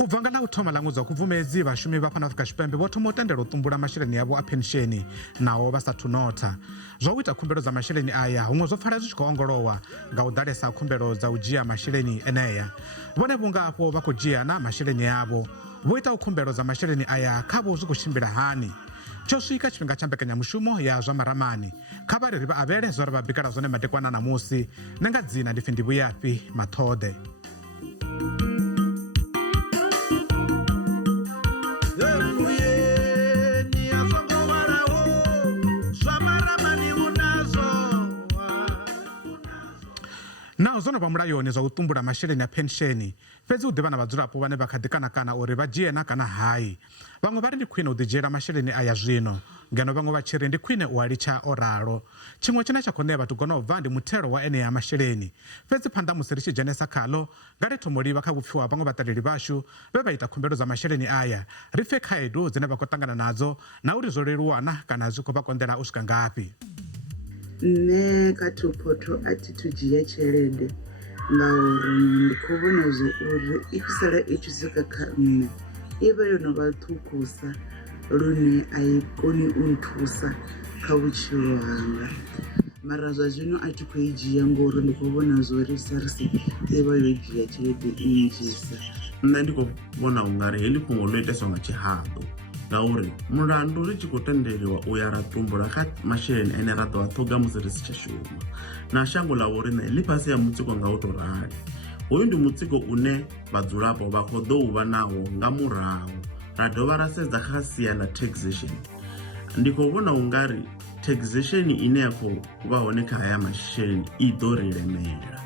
Ubva nga thoma ḽa ṅwedzi wa Khubvumedzi, vhashumi vha fhano Afurika Tshipembe vho thoma u tendela u tumbula masheleni yavho a phensheni naho vha sathu notha. Zwa u ita khumbelo dza masheleni aya huṅwe zwo pfala zwi tshi khou ongolowa nga u dalesa khumbelo dza u dzhia masheleni enea. Vhone vhunga afho vha khou dzhia na masheleni yavho, vho ita khumbelo dza masheleni aya khavho zwi khou tshimbila hani? Tsho swika tshifhinga tsha mbekanyamushumo ya zwa Maramani. Kha vha ri vha avhele zwo ri vha bikela zwone madekwana namusi. Nṋe nga dzina ndi pfi ndi Vhuyafhi Maṱhoḓe. Naho zwo no vha mulayoni zwa u tumbula masheleni a phensheni, fhedzi u ḓivha na vhadzulapo vhane vha kha ḓi kanakana uri vha dzhie na kana hayi. Vhaṅwe vha ri ndi khwine u ḓidzhiela masheleni aya zwino, ngeno vhaṅwe vha tshi ri ndi khwine u a litsha o ralo. Tshiṅwe tshine tsha khou ṋea vhathu gono bva ndi muthelo wa enea masheleni. Fhedzi phanḓa musi ri tshi dzhenesa khaḽo, nga ri thomo livha kha vhupfiwa vhaṅwe vhaṱaleli vhashu vhe vha ita khumbelo dza masheleni aya, ri pfe khaedu dzine vha khou ṱangana nadzo na uri zwo leluwa na kana zwi khou vha konḓela u swika ngafhi. Nṋe kha thupotho a thi thu dzhia tshelede ngauri ndi khou vhona zwo uri i tshi sala i tshi swika kha nṋe i vha yo no vha ṱhukhusa lune a i koni u nthusa kha vhutshilo hanga. Mara zwa zwino a thi khou i dzhia ngori ndi khou vhona zwo ri SARS i vha yo dzhia tshelede nnzhisa. Nṋe ndi khou vhona ungari heḽi fhungo ḽo itiswa nga tshihaḓu ngauri mulandu ri tshi khou tendeliwa u ya ra tumbula kha masheleni ane ra ḓo a ṱhoga musi ri si tsha shuma, na shango ḽa vhoriṋe ḽi fhasi ya mutsiko nga u tou rali. Hoyu ndi mutsiko une vhadzulapo vha khou ḓo u vha nawo nga murahu. Ra dovha ra sedza kha sia ḽa taxation. Ndi khou vhona ungari taxation ine ya khou vha hone kha haya masheleni i ḓo ri lemela.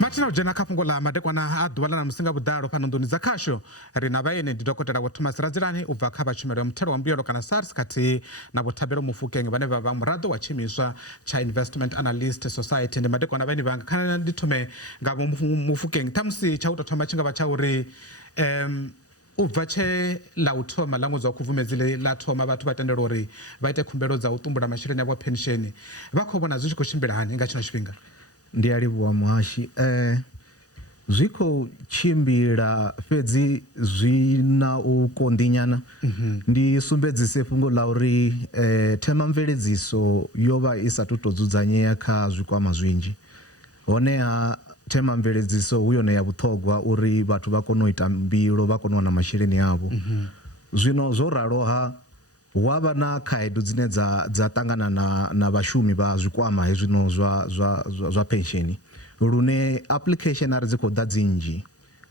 Matina u dzhena kha fhungo ḽa madekwana a ḓuvha ḽa ṋamusi nga vhuḓalo fhano nḓuni dza khasho, ri na vhaeni ndi Dokotela Vho-Thomas Radzilani u bva kha vha tshumelo ya muthelo wa mbuyelo kana SARS khathihi na Vho-Thapelo Mofokeng vhane vha vha muraḓo wa tshiimiswa tsha Investment Analyst Society. Ndi madekwana vhaeni vhanga khana ndi thome nga Vho Mofokeng. Ṱhamusi tsha u tou thoma tshi nga vha tsha uri u bva tshe ḽa u thoma ḽa ṅwedzi wa Khubvumedzi ḽa thoma vhathu vha tendela uri vha ite khumbelo dza u tumbula masheleni avho a phensheni, vha khou vhona zwi tshi khou tshimbila hani nga tshino tshifhinga? Ndi a livhuwa muhashi. Zwi khou tshimbila fhedzi zwi na u konḓi nyana. Ndi sumbedzise fhungo ḽa uri themamveledziso yo vha i sathu tou dzudzanyea kha zwikwama zwinzhi. Honeha themamveledziso hu yone ya vhuṱhogwa uri vhathu vha kone u ita mbilo, vha kone u wana masheleni avho. Zwino zwo raloha hu avha na khaedu dzine dza ṱangana na vhashumi vha zwikwama hezwino zwa pensheni, lune application ari dzi khou ḓa dzinzhi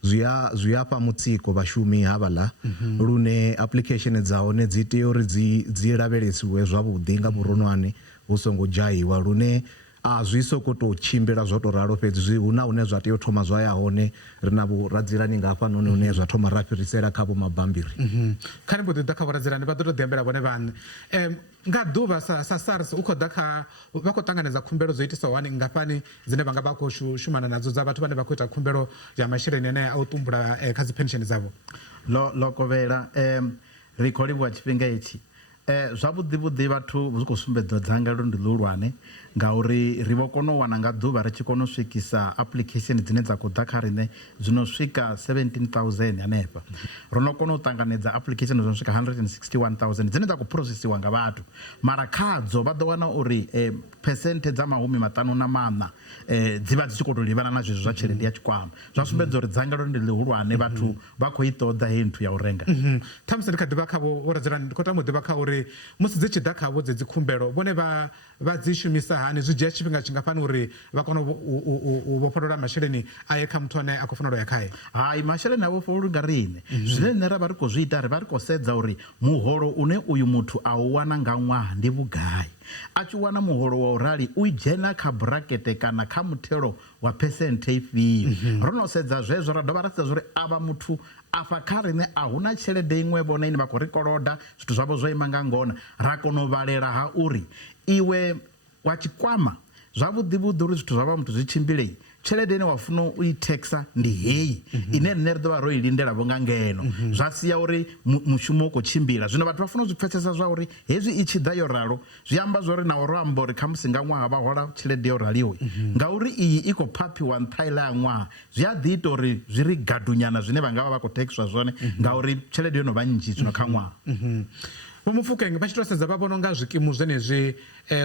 zwi a fha mutsiko vhashumi havhaḽa, lune application dza hone dzi tea uri dzi lavhelesiwe zwavhuḓi nga vhuronwane hu songo dzhahiwa, lune a zwi soko tou tshimbila zwo tou ralo fhedzi hu na hune zwa tea u thoma zwa ya hone. Ri na Vho Radzilani nga hafha noni hune zwa thoma ra fhirisela kha vho mabambiri. Kha ni mbo ḓi ḓa kha Vho Radzilani vha ḓo tou ḓiambela vhone vhaṋe. Nga ḓuvha sa SARS u khou ḓa kha vha khou ṱanganedza khumbelo dzo itisaho hani ngafhani dzine vha nga vha khou shumana nadzo dza vhathu vhane vha khou ita khumbelo ya masheleni ane a u tumbula kha dzi phensheni dzavho? Lo kovhela ri khou livhuwa tshifhinga itshi. Zwavhuḓi vhathu zwi khou sumbedza dzangalelo ndi ḽihulwane ngauri ri vho kona u wana nga ḓuvha ri tshi kona u swikisa application dzine dza khou ḓa kha riṋe zwino swika 17,000 hanefha. Ro no kona u ṱanganedza application zwo swika 161,000 dzine dza khou processiwa nga vhathu, mara khadzo vha ḓo wana uri phesenthe dza mahumi maṱanu na maṋa dzi vha dzi tshi khou tou livhana na zwezwo zwa tshelede ya tshikwama. Zwa sumbedza uri dzangalelo ndi ḽihulwane, vhathu vha khou i ṱoḓa heyi nthu ya u renga. Ṱhamusi ndi kha ḓivha kha Vho Radzilani, ndi khou tama u ḓivha kha uri uri musi dzi tshi ḓa khavho dzi khumbelo vhone vha dzi shumisa hani zwi dzhia tshifhinga tshingafhani uri vha kone u vhofholola masheleni a ye kha muthu ane a khou fanela u ya khaye? Hai, masheleni a vhofholola nga riṋe zwine nṋe ra vha ri khou zwi ita ri vha ri khou sedza uri muholo une uyu muthu a u wana nga ṅwaha ndi vhugai. A tshi wana muholo wa u rali u dzhena kha burakete kana kha muthelo wa phesenthe ifhio. Ro no sedza zwezwo ra dovha ra sedza uri avha muthu afha kha riṋe a huna tshelede iṅwe vhona ine vha khou ri koloda zwithu zwavho zwo ima nga ngona. Ra kona u vhalela ha uri iwe wa tshikwama zwavhuḓi vhuḓi uri zwithu zwavha muthu zwi tshimbile, tshelede ine wa funa u i taxa ndi heyi ine riṋe ri ḓovha ro i lindelavho nga ngeno. Zwa sia uri mushumo u khou tshimbila. Zwino vhathu vha funa u zwi pfesesa zwa uri hezwi i tshi ḓa yo ralo zwi amba zwori naho ro amba uri khamusi nga ṅwaha vha hola tshelede yo raliho, ngauri iyi i khou phaphiwa nṱha iḽa ya ṅwaha zwi a ḓi ita uri zwi ri gadunyana zwine vha nga vha vha khou taxiswa zwone ngauri tshelede yo no vha nnzhi zwino kha ṅwaha. Vho Mofokeng vha tshi to sedza vha vhona unga zwikimu zwenezwi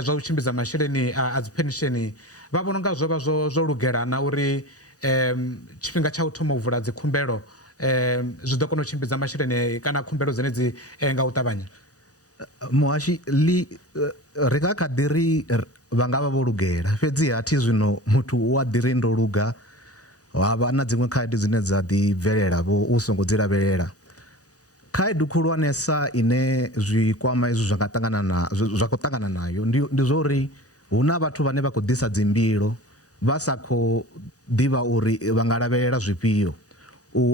zwa u tshimbidza masheleni a dzi-phensheni vha vhona unga zwo vha zwo lugela na uri tshifhinga tsha u thoma u vula dzi khumbelo zwi ḓo kona u tshimbidza masheleni kana khumbelo dzenedzi nga u ṱavhanya? Muhashi ri nga kha ḓi ri vha nga vha vho lugela, fhedzi ha thi zwino muthu u a ḓi ri ndo luga havha na dziṅwe khaedu dzine dza ḓi bvelela vho u songo dzi lavhelela. Khaedu khulwanesa ine zwikwama izwi zwa khou ṱangana nayo ndi zwa uri hu na vhathu vhane vha khou ḓisa dzimbilo vha sa khou ḓivha uri vha nga lavhelela zwifhio,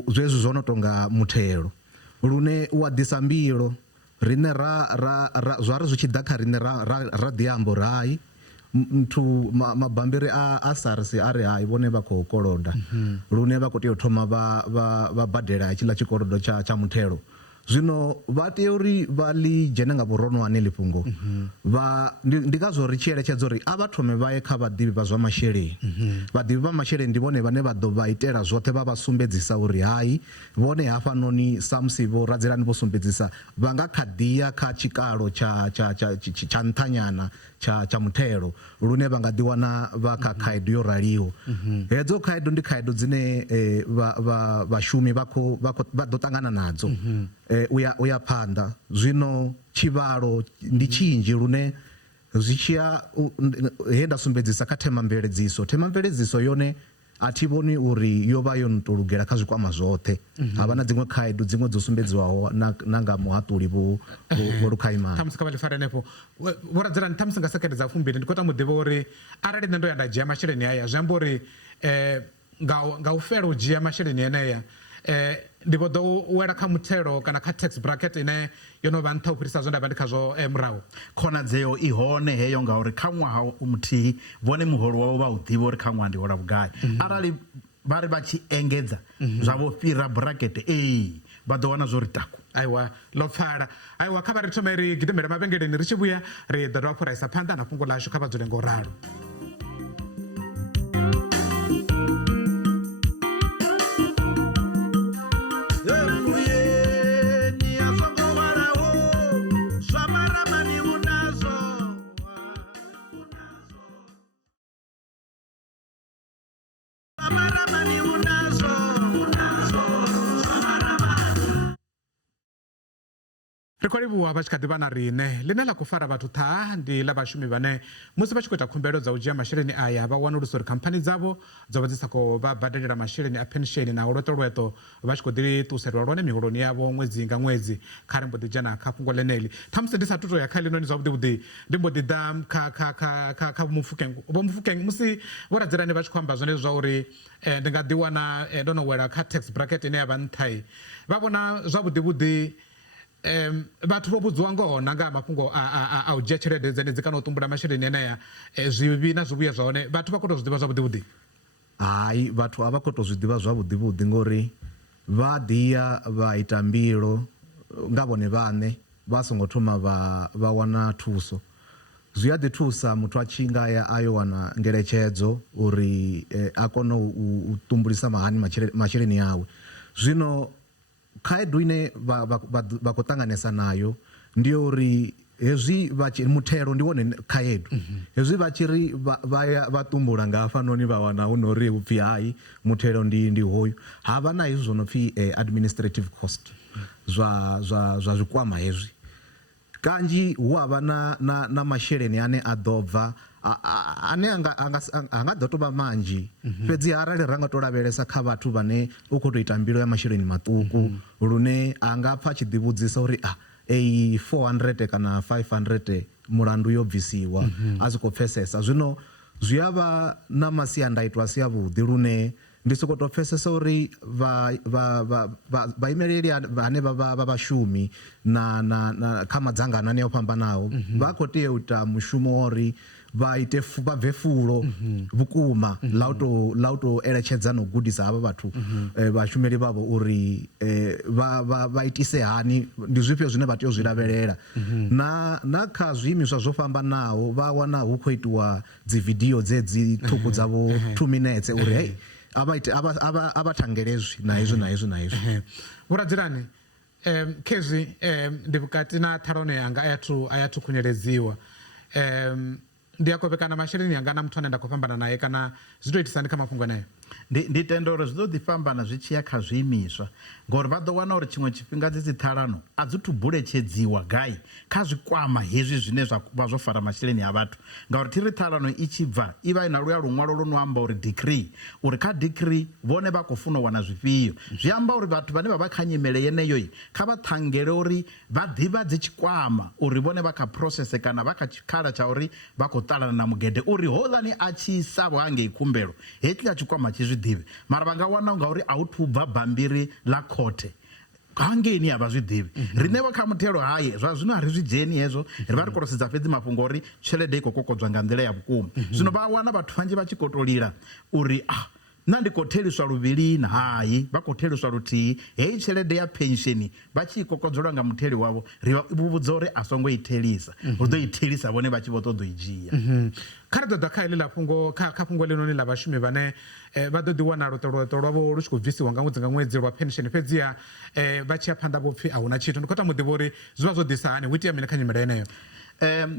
zwezwi zwo no tonga muthelo lune u a ḓisa mbilo riṋe zwa ri zwi tshi ḓa kha riṋe ra ḓi amba uri hayi muthu mabambiri a SARS a ri hayi vhone vha khou koloda lune vha khou tea u thoma vha badela hetshiḽa tshikolodo tsha muthelo. Zwino vha tea uri vha ḽi dzhene nga vhuronwane ḽi fhungo. Ndi ngazwo ri tshi eletshedza uri a vha thome vha ye kha vhaḓivhi vha zwa masheleni. Vhaḓivhi vha masheleni ndi vhone vhane vha ḓo vha itela zwoṱhe vha vha sumbedzisa uri hayi vhone hafhanoni sa musi vho Radzilani vho sumbedzisa vha nga kha ḓiya kha tshikalo tsha nṱhanyana tsha muthelo lune vha nga ḓi wana vha kha khaedu yo raliho. Hedzo khaedu ndi khaedu dzine vhashumi vha ḓo ṱangana nadzo uya phanḓa. Zwino tshivhalo ndi tshinzhi lune zwi tshiya he nda sumbedzisa kha themamveledziso yone a thi vhoni uri yo vha yo no to lugela kha zwikwama zwoṱhe. Havha na dziṅwe khaedu dziṅwe dzo sumbedziwaho na nga muhaṱuli vho Lukhaimana. Ṱhamusi kha vha ḽi fare henefho Vho Radzilani, ṱhamusi nga sekende dza fumbili ndi khou tama u ḓivha uri arali nṋe ndo ya nda dzhia masheleni aya zwi amba uri nga u fela u dzhia masheleni eneya ndi vho ḓo wela kha muthelo kana kha tax bracket ine yo no vha nṱha u fhirisa zwe nda vha ndi khazwo murahu. Khonadzeo i hone heyo ngauri kha ṅwaha muthihi vhone muholo wavho vha u ḓivha uri kha ṅwaha ndi hola vhugai. Arali vha ri vha tshi engedza zwavho fhira bracket vha ḓo wana zwo ri taku. Aiwa ḽo pfala. Aiwa kha vha ri thome ri gidimele mavhengeleni ri tshi vhuya ri ḓo dovha hafhu ra isa phanḓa na fhungo ḽashu kha vha dzule nga u ralo. Ri khou livhuwa vha tshi kha ḓi vha na riṋe ḽine ḽa khou fara vhathu ṱhaha ndi ḽa vhashumi vhane musi vha tshi khou ita khumbelo dza u dzhia masheleni aya vha wanulusa uri khamphani dzavho dzo vha dzi sa khou vha badelela masheleni a pensheni na lweṱolweṱo vha tshi khou ḓi ṱuselwa lwone miholoni yavho ṅwedzi nga ṅwedzi. Kha ri mbo ḓi dzhena kha fhungo ḽeneḽi ṱhamusi ndi sa tu to ya kha ḽinoni zwavhuḓi ndi mbo ḓi ḓa kha Vho Mofokeng musi Vho Radzilani vha tshi khou amba zwone zwa uri ndi nga ḓi wana ndo no wela kha tax bracket ine ya vha nṱha vha vhona zwavhuḓi vhathu vho vhudziwa ngoho na nga mafhungo a u dzhia tshelede dzenedzi kana u tumbula masheleni eneya zwivhi na zwivhuya zwa hone vhathu vha khou to zwi ḓivha zwavhuḓi? Hayi, vhathu a vha khou to zwi ḓivha zwavhuḓi ngori vha ḓiya vha ita mbilo nga vhone vhaṋe vha songo thoma vha wana thuso. Zwi a ḓi thusa muthu a tshi nga ya a yo wana ngeletshedzo uri a kone u tumbulisa mahani masheleni yawe. Zwino khaedu ine vha khou ṱanganesa nayo ndi uri hezwi muthelo ndi wone khaedu. Hezwi vha tshi ri vha tumbula nga hafhanoni vha wana hu no ri upfhi hayi muthelo ndi hoyu havha na hezwi zwo no pfhi administrative cost zwa zwikwama hezwi. kanzhi hu avha na masheleni ane a ḓo bva ane anga ḓo tovha manzhi fhedzi arali ra nga to lavhelesa kha vhathu vhane u khou tou ita mbilo ya masheleni maṱuku lune a nga pfa a tshi ḓivhudzisa uri eyi 400 kana 500 mulandu yo bvisiwa a si khou pfesesa. Zwino zwi a vha na masiandaitwa a si avhuḓi lune ndi soko to pfesesa uri vhaimeleli vhane vha vhashumi na kha madzangano ane o fhambanaho vha khou tea u ita mushumo uri vha bve fulo vhukuma la u to eletshedza no gudisa havha vhathu vhashumeli vhavho uri vha itise hani, ndi zwifhio zwine vha tea u zwi lavhelela na kha zwiimiswa zwo fhambanaho vha wana hu khou itiwa dzi video dzedzi ṱhukhu dzavho 2 minutes uri hey a vha thangelezwi na hezwi na hezwi na hezwi. Vho Radzilani, khezwi ndi vhukati na tharone yanga ayathu khunyeledziwa, ndi a kovhekana masheleni anga na muthu ane nda khou fhambana naye kana zwi to itisani kha mafhungo eneyo? Ndi tenda uri zwi ḓo ḓi fhambana zwi tshi ya kha zwiimiswa ngori vha ḓo wana uri tshiṅwe tshifhinga dzi ṱhalano a dzi thu buletshedziwa gai kha zwikwama hezwi zwine zwa vha zwo fara masheleni a vhathu, ngauri thiri ṱhalano i tshi bva i vha i na luya luṅwalo lwo no amba uri decree, uri kha decree vhone vha khou funa u wana zwifhio. Zwi amba uri vhathu vhane vha vha kha nyimele yeneyo kha vha ṱhangele uri vha ḓivhadze tshikwama uri vhone vha kha process kana vha kha tshikhala tsha uri vha khou ṱalana na mugede uri hoḽani a tshi sa vho hangei khumbelo hetḽa tshikwama tshi zwi ḓivhe, mara vha nga wana ngauri a hu thu bva bambiri ḽa khothe hangeni a vha zwi ḓivhi. Riṋe vho kha muthelo haye zwa zwino a ri zwi dzheni hezwo, ri vha ri khou sedza fhedzi mafhungo uri tshelede i khou kokodzwa nga nḓila ya vhukuma. Zwino vha wana vhathu vhanzhi vha tshi khou tou lila uri na ndi khou theliswa luvhilini, hayi vha khou theliswa luthihi. Heyi tshelede ya pensheni vha tshi i kokodzolwa nga mutheli wavho ri vhudza uri a songo i thelisa, ri ḓo i thelisa vhone vha tshi vho ṱoḓa u i dzhia. Kha ri ḓo ḓa kha heḽi ḽa fhungo, kha fhungo ḽinoni ḽa vhashumi vhane vha ḓo ḓi wana luṱo lwavho lu tshi khou bvisiwa nga ṅwedzi lwa pensheni fhedziha vha tshi ya phanḓa vho pfhi a huna tshithu. Ndi khou tama u ḓivha uri zwi vha zwo ḓisa hani, hu itea mini kha nyimele yeneyo?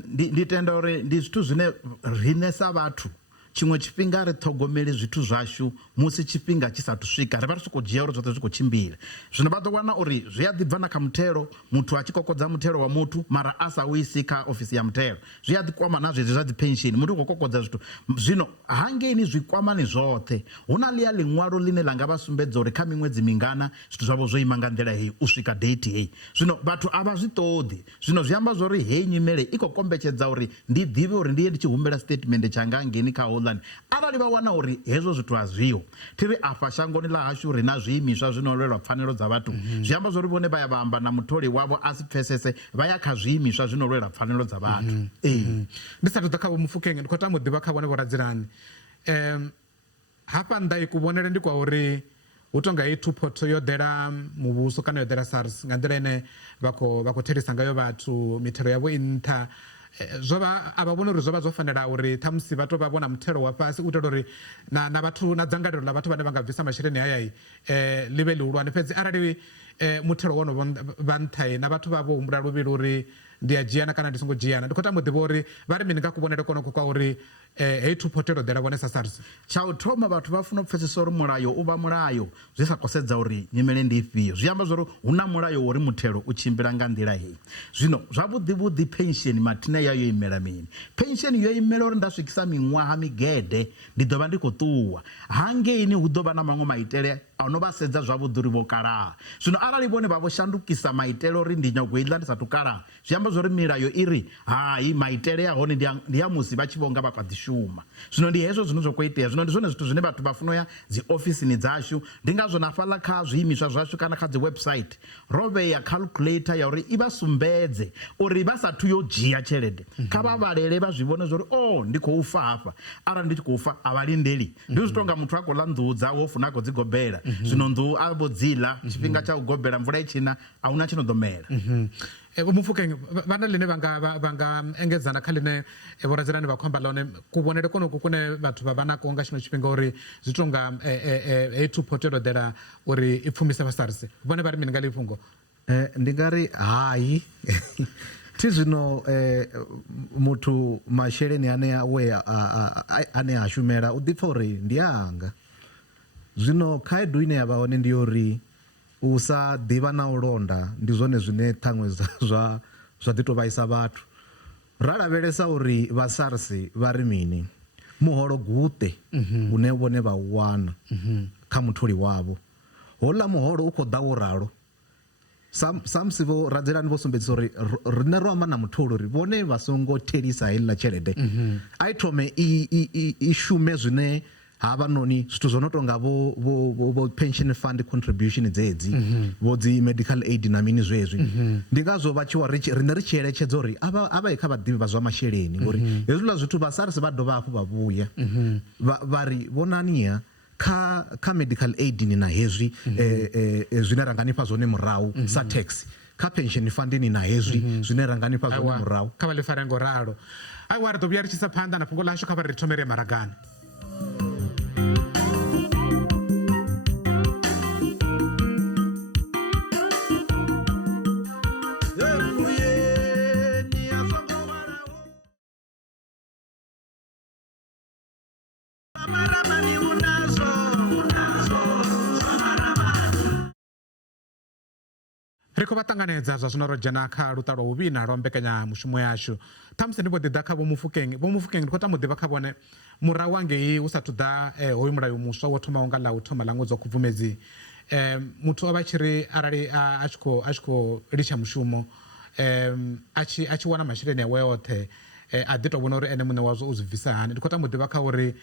Ndi tenda uri ndi zwithu zwine riṋe sa vhathu tshiṅwe tshifhinga ri ṱhogomeli zwithu zwashu musi tshifhinga tshi sathu swika, ri vha ri tshi khou dzhia uri zwoṱhe zwi khou tshimbila. Zwino vha ḓo wana uri zwi a ḓi bva na kha muthelo, muthu a tshi kokodza muthelo wa muthu mara a sa u isi kha ofisi ya muthelo, zwi a ḓi kwama na zwezwi zwa dzi pensheni, muthu u khou kokodza zwithu. Zwino hangeini zwikwamani zwoṱhe hu na ḽiya ḽiṅwalo ḽine ḽa nga vha sumbedza uri kha miṅwedzi mingana zwithu zwavho zwo ima nga nḓila heyi u swika date heyi. Zwino vhathu a vha zwi ṱoḓi, zwino zwi amba zwori heyi nyimele i khou kombetshedza uri ndi ḓivhe uri ndi ye ndi tshi humbela statement tshanga hangeni kha hoḽani. Arali vha wana uri hezwo zwithu a zwiho, thiri afha shangoni ḽa hashu ri na zwiimiswa zwino lwelwa pfanelo dza vhathu, zwi amba zwori vhone vha ya vha amba na mutholi wavho a si pfesese, vha ya kha zwiimiswa zwino lwelwa pfanelo dza vhathu. Ndi sathu ḓa kha Vho Mofokeng, ndi khou tama u ḓivha kha vhone Vho Radzilani, hafha nnḓa kuvhonele ndi kwa uri hu tonga heyi thuphoto yo ḓela muvhuso kana yo ḓela SARS nga nḓila ine vha khou thelisa ngayo vhathu, mithelo yavho i nṱha. A vha vhoni uri zwo vha zwo fanela uri ṱhamusi vha tou vha vhona muthelo wa fhasi u itela uri na vhathu na dzangalelo ḽa vhathu vhane vha nga bvisa masheleni hayayi ḽi vhe ḽihulwane. Fhedzi arali muthelo wono vha nṱha na vhathu vha vho humbula luvhili uri ndi a dzhiana kana ndi songo dzhiana, ndi khou tama u ḓivha uri vha ri mini nga kuvhonele konoko kwa uri heyi thuphoto yo ḓela vhone sa SARS? Tsha u thoma vhathu vha funa u pfesesa uri mulayo u vha mulayo zwi sa khou sedza uri nyimele ndi ifhio. Zwi amba zwori hu na mulayo uri muthelo u tshimbila nga nḓila heyi. Zwino zwavhuḓi pensheni mathina yayo yo imela mini? Pensheni yo imela uri nda swikisa miṅwaha migede ndi ḓo vha ndi khou ṱuwa hangeini, hu ḓo vha na maṅwe maitele a no vha sedza zwavhuḓi uri vho kalaha. Zwino arali vhone vha vho shandukisa maitele uri ndi nyago iḽa ndi sathu kalaha, zwi amba zwori milayo iri hayi maitele ya hone ndi ya musi vha tshi vho nga vha kha ḓi shuma. Zwino ndi hezwo zwine zwa khou itea. Zwino ndi zwone zwithu zwine vhathu vha funa ya dzi ofisini dzashu, ndi ngazwo na fhaḽa kha zwiimiswa zwashu kana kha dzi website ro vhea calculator ya uri i vha sumbedze uri vha sathu yo dzhia tshelede kha vha vhalele vha zwi vhone zwori ndi khou fa hafha, arali ndi tshi khou fa a vha lindeli. Ndi zwi tonga muthu a khou ḽa nḓuhu dzawe funa a khou dzi gobela, zwino nḓuhu a vho dziḽa tshifhinga tsha u gobela mvula i tshina a huna tshi no ḓo mela. Vho Mofokeng, vhana ḽine vha nga engedzana kha ḽine Vho Radzilani vha khou amba ḽone, kuvhonele konoku kune vhathu vha vha nako nga tshino tshifhinga uri zwi tonga heyi thuphoto yo ḓela uri i pfumise vha SARS, vhone vha ri mini nga ḽi fhungo? Ndi nga ri hayi thi zwino muthu masheleni ane a shumela u ḓipfa uri ndi anga. Zwino khaedu ine ya vha hone ndi uri u sa ḓivha na u londa ndi zwone zwine ṱhaṅwe zwa ḓi tou vhaisa vhathu. Ra lavhelesa uri vha SARS vha ri mini muholo guṱe une vhone vha u wana kha mutholi wavho, hola muholo u khou ḓa wo ralo samusi vho Radzilani vho sumbedzisa uri riṋe ro amba na mutholi uri vhone vha songo thelisa heiḽa tshelede a i thome i shume zwine havha noni zwithu zwo no tonga vho pension fund contribution dzedzi vho dzi medical aid na mini zwezwi. Ndi ngazwo vha tshi wa riṋe ri tshi eletshedza uri a vha kha vhaḓivhi vha zwa masheleni ngori hezwiḽa zwithu vha SARS vha dovha hafhu vha vhuya vha ri vhonaniya kha medical aid ni na hezwi zwine ra nga nifha zwone murahu sa tax, kha pension fund ni na hezwi zwine ra nga nifha zwone murahu. Kha vha ḽi fare ngo ralo. Ai wa ri ḓo vhuya ri tshi sa phanḓa na fhungo ḽashu, kha vha ri thomere maragani. Ri khou vha ṱanganedza zwa zwino ro dzhena kha luṱa lwa vhuvhina lwa mbekanyamushumo yashu. Ṱhamusi ndi vho ḓi ḓa kha Vho-Mofokeng ndi khou tama u ḓivha kha vhone murahu hangei hu sathu ḓa hoyu mulayo muswa wo thomaho nga ḽa u thoma ḽa ṅwedzi wa Khubvumedzi, muthu o vha tshi ri arali a tshi khou litsha mushumo a tshi wana masheleni awe oṱhe a ḓi tou vhona uri ene muṋe wazwo u zwi bvisa hani. Ndi khou tama u ḓivha kha uri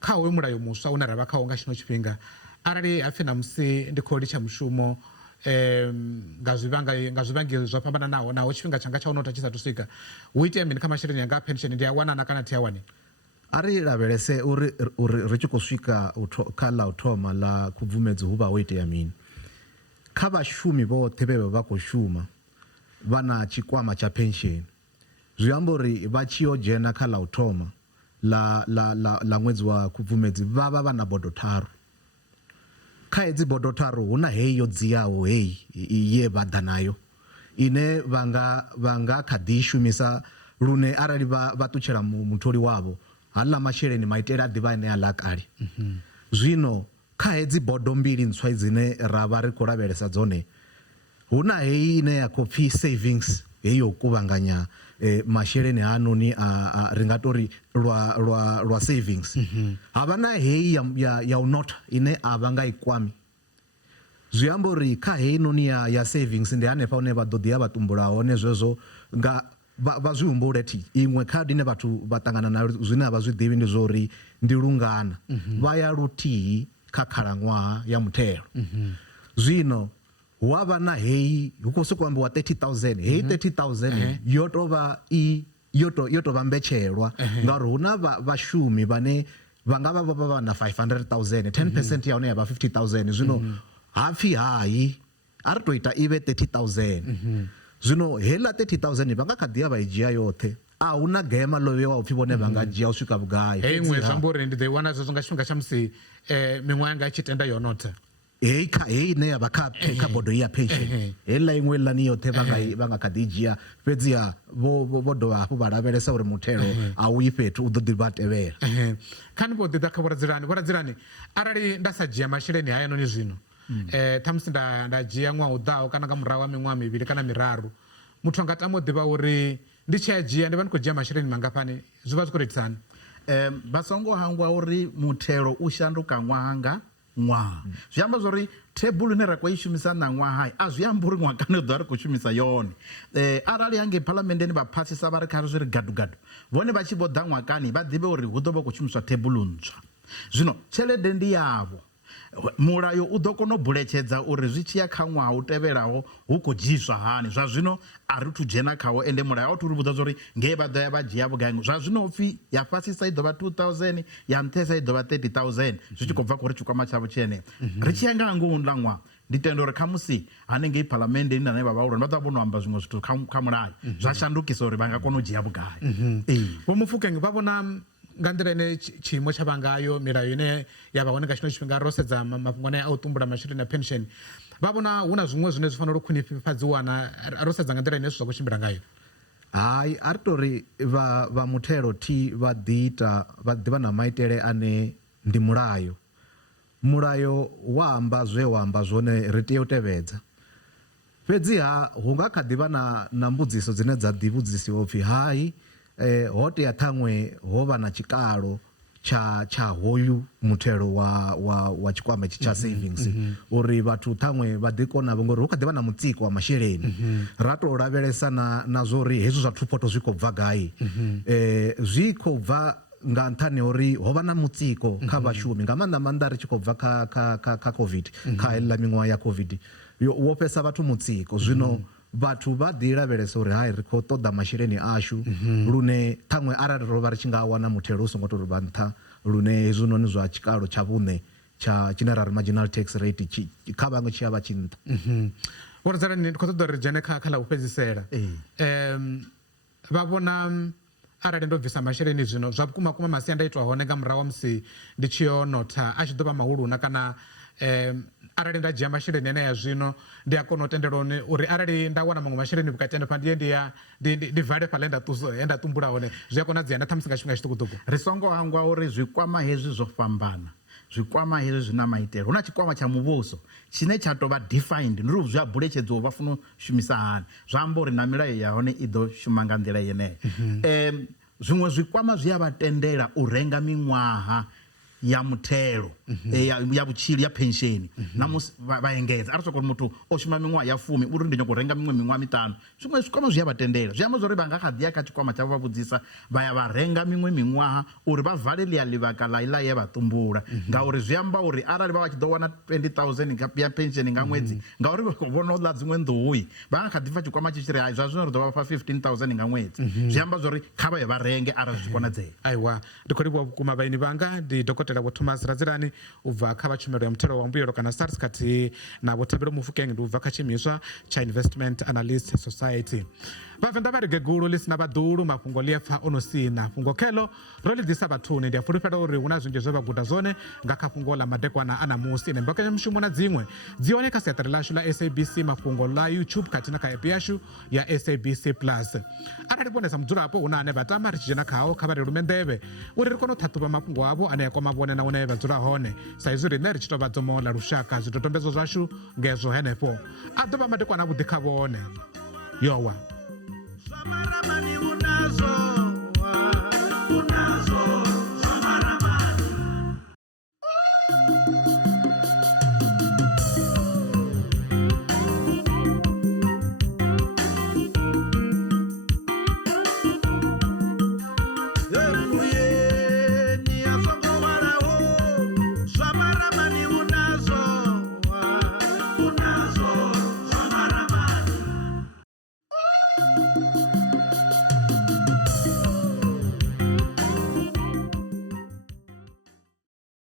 kha hoyu mulayo muswa une ra vha khawo nga tshino tshifhinga, arali hapfi na musi ndi khou litsha mushumo nga zwivhangi zwo fhambananaho naho tshifhinga tshanga tsha u notha tshi sathu swika, hu itea mini kha masheleni anga a pension? Ndi a wana na kana thi a wani? Ari lavhelese uri ri tshi khou swika kha ḽa u thoma ḽa Khubvumedzi hu vha ho itea mini. Kha vhashumi vhoṱhe vhe vha khou shuma vha na tshikwama tsha pension, zwi amba uri vha tshi yo dzhena kha ḽa u thoma ḽa ṅwedzi wa Khubvumedzi vha vha na bodo tharu. Kha hedzi bodo tharu hu na heyi yo dziaho heyi ye vha ḓa nayo ine vha nga kha ḓi shumisa lune arali vha ṱutshela mutholi wavho haḽa masheleni maitele a ḓivha ane a ḽa kale. Zwino kha hedzi bodo mbili ntswa dzine ra vha ri khou lavhelesa dzone hu na heyi ine ya khou pfi savings, heyi yo kuvhanganya masheleni hanoni ri nga tori lwa savings. Havha na heyi ya u notha ine a vha nga i kwami. Zwi amba uri kha heyi noni ya savings ndi hanefha hune vha ḓo ḓi ya vha tumbula hone zwezwo nga vha zwi humbule thi iṅwe khaḓi ine vhathu vha ṱangana na zwine a vha zwi ḓivhi ndi zwo uri ndi lungana vha ya luthihi kha khalaṅwaha ya muthelo. Zwino hu avha na heyi hu khou sokou ambiwa 30,000, heyi 30,000 yo tovha yo tovha mbetshelwa ngauri hu na vhashumi vhane vha nga vha na 500,000, 10% ya hone ya vha 50,000. Zwino hapfi hayi a ri tou ita ive 30,000. Zwino heiḽa 30,000 vha nga kha ḓi ya vha i dzhia yoṱhe, a hu na gema ḽo vhewaho pfhi vhone vha nga dzhia u swika vhugai. Heyi iṅwe zwi amba uri ndi ḓo i wana zwezwo nga tshifhinga tsha musi miṅwaha yanga i tshi tenda yo notha. Heyi ine ya vha kha bodo ya pension heiḽa iṅwe ḽani yoṱhe vha nga kha ḓi dzhia, fhedziha vho dovha hafhu vha lavhelesa uri muthelo a u yi fhethu u ḓo ḓi vha tevhela. Kha ni vho ḓi ḓa kha Vho-Radzilani, arali nda sa dzhia masheleni haya noni zwino ṱhamusi nda dzhia ṅwaha u ḓaho kana nga murahu ha miṅwaha mivhili kana miraru, muthu anga tama u ḓivha uri ndi tshi a dzhia ndi vha ndi khou dzhia masheleni mangafhani, zwi vha zwi khou to itisani? Vha songo hangwa uri muthelo u shanduka ṅwaha nga ṅwaha. Zwi amba zwori thebulu ine ra khou i shumisa na ṅwaha a zwi amba uri ṅwaha kana ḓo ri khou shumisa yone. Arali hangei phalamenndeni vha phasisa vha ri kha zwi ri gadugadu, vhone vha tshi vho ḓa ṅwakani vha ḓivhe uri hu ḓo vha khou shumiswa thebulu ntswa. Zwino tshelede ndi yavho, mulayo u ḓo kona u buletshedza uri zwi tshi ya kha ṅwaha u tevhelaho hu khou dzhiiswa hani. Zwa zwino a ri thu dzhena khawo ende mulayo a u thu ri vhudza zwa uri ngei vha ḓo ya vha dzhia vhugai. Zwa zwino upfhi ya fhasisa i ḓo vha 2,000, ya nṱhesa i ḓo vha 30,000 zwi tshi khou bva khou ri tshikwama tshavho tshi henefho. Ri tshi ya nga ngomu ḽa ṅwaha ndi tenda uri khamusi hanengei phalamenndeni nane vha vhaulwane vha ḓo vha vho no amba zwiṅwe zwithu kha mulayo zwa shandukisa uri vha nga kona u dzhia vhugai. Vho-Mofokeng vha vhona nga nḓila ine tshiimo tsha vha ngayo, milayo ine ya vha hone nga tshino tshifhinga ro sedza mafhungo ane a u tumbula masheleni a pension, vha vhona hu na zwiṅwe zwine zwi fanela u khwinifhadziwa ro sedza nga nḓila ine zwithu zwa khou tshimbila ngayo? Hayi, a ri tori vha muthelo thi vha ḓivha na maitele ane ndi mulayo wa amba zwe wa amba zwone ri tea u tevhedza. fhedziha hu nga kha ḓi vha na mbudziso dzine dza ḓi vhudzisiwa upfhi hai ho tea ṱhaṅwe ho vha na tshikalo cha hoyu muthelo wa tshikwama tsha savings uri vhathu ṱhaṅwe vha ḓi kona ngori hu kha ḓi vha na mutsiko wa masheleni ra tou lavhelesa na zwo uri hezwi zwa thuphoto zwi khou bva gai zwi khou bva nga nṱhani uri ho vha na mutsiko kha vhashumi nga maanḓa ri tshi khou bva kha covid kha heila miṅwaha ya covid wo fhesa vhathu mutsiko zwino vhathu vha ḓi lavhelesa uri hai ri khou ṱoḓa masheleni ashu lune ṱhaṅwe arali ro vha ri tshi nga wana muthelo u songo tou vha nṱha lune hezwinoni zwa tshikalo tsha vhuṋe tshine ra ri marginal tax rate kha vhaṅwe tshi a vha tshi nṱha Vho Radzilani ndi khou ṱoḓa uri dzhene kha ḽa u fhedzisela vha vhona arali ndo bvisa masheleni zwino zwa vhukuma kuma masiandaitwa hone nga murahu wa musi ndi tshi yo notha a tshi ḓo vha mahuluna kana arali nda dzhia masheleni enea zwino ndi a kona u tendelwa uri arali nda wana maṅwe masheleni vhukati hanefha ndi vale fhaḽa nda tumbula hone zwi a konadzea na ṱhamusi nga tshifhinga tshiṱukuṱuku ri songo hangwa uri zwikwama hezwi zwo fhambana zwikwama hezwi zwi na maitele hu na tshikwama tsha muvhuso tshine tsha tou vha defined ndi uri zwi a buletshedzwa vha funa u shumisa hani zwa amba uri na milayo ya hone i ḓo shuma nga nḓila yeneyo zwiṅwe zwikwama zwi a vha tendela u renga miṅwaha ya muthelo ya vhutshilo ya pensheni na musi vha engedza ari sokori muthu o shuma miṅwaha ya 10 uri ndi nyoko renga miṅwaha 5 zwiṅwe zwikwama zwi a vha tendela zwi amba zwori vha nga kha ḓi ya kha tshikwama tshavho vha vhudzisa vha ya vha renga miṅwaha uri vha vale ḽia ḽivhaka ḽa iḽa ye vha tumbula ngauri zwi amba uri arali vha tshi ḓo wana 20,000 ya pensheni nga ṅwedzi ngauri vha vhona ḽa dziṅwe nḓuhi vha nga kha ḓi pfa tshikwama tshi tshi ri hai zwa zwino ri ḓo vha fha 15,000 nga ṅwedzi zwi amba zwori kha vha ye vha renge arali zwi konadzea aiwa ndi khou livhuwa vhukuma vhaini vhanga ndi Dokotela Vho-Thomas Radzilani u bva kha vha tshumelo ya muthelo wa mbuyelo kana SARS khathihi na Vho-Thapelo Mofokeng ndi u bva kha tshiimiswa tsha Investment Analyst Society vhavenḓa vha ri gegulu ḽi sina vhaḓulu mafhungo ḽi pfa ono sina fhungo kheḽo ro ḽi ḓisa vhathuni ndi a fulufhela uri hu na zwinzhi zwe vha guda zwone nga kha fhungo ḽa madekwana a namusi na mbekanyamushumo na dziṅwe dzi hone kha siaṱari ḽashu ḽa SABC mafhungo ḽa YouTube khathihi na kha app yashu ya SABC Plus arali vhonesa mudzulapo hu na ane vha tama ri tshi dzhena khao kha vha ri lume nḓevhe uri ri kone u ṱhaṱhuvha mafhungo avho ane a kwama vhone na hune vha dzula hone sa izwi riṋe ri tshi tou vha dzomo ḽa lushaka zwidodombedzo zwashu ngezwo henefho a ḓo vha madekwana vhuḓi kha vhone yowa Maramani unazo Maramani